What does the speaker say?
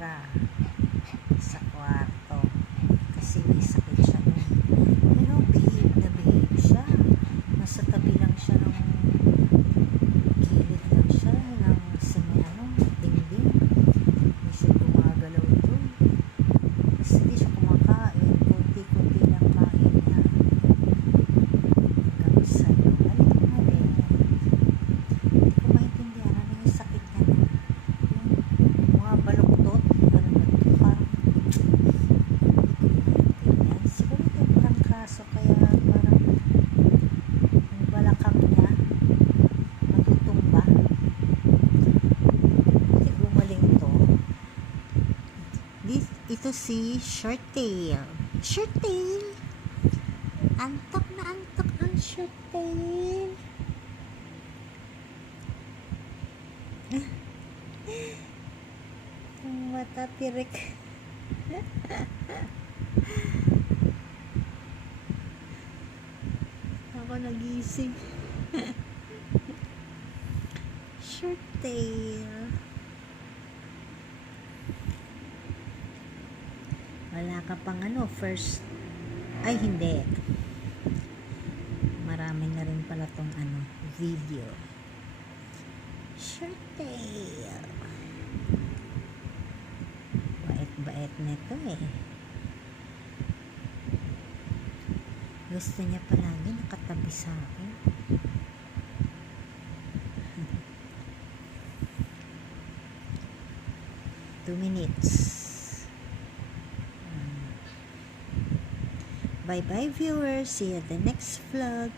tumira sa kwarto kasi may sakit siya nun. Pero behave siya. Nasa tabi lang siya ng gilid lang siya ng dingding. Hindi siya gumagalaw doon. Kasi hindi siya kumakain. Kunti-kunti lang kain niya. Hanggang sa lumalim na rin. Hindi ko maintindihan ano yung sakit niya na. Yung mga baluktot. Ano ba ito? Parang hindi ko maintindihan. Siguro ito yung trangkaso kaya parang yung balakang niya natutumba. Hindi gumaling to. Ito si Shorttail. Shorttail! Antok na antok ang Shorttail. Ang mata tirik. Ako nagising. Shorttail. Wala ka pang first. Ay, hindi. Marami na rin pala tong video. Shorttail. Bait-bait nito eh. Gusto niya palagi nakatabi sa akin. Two minutes. Bye bye viewers, see you at the next vlog.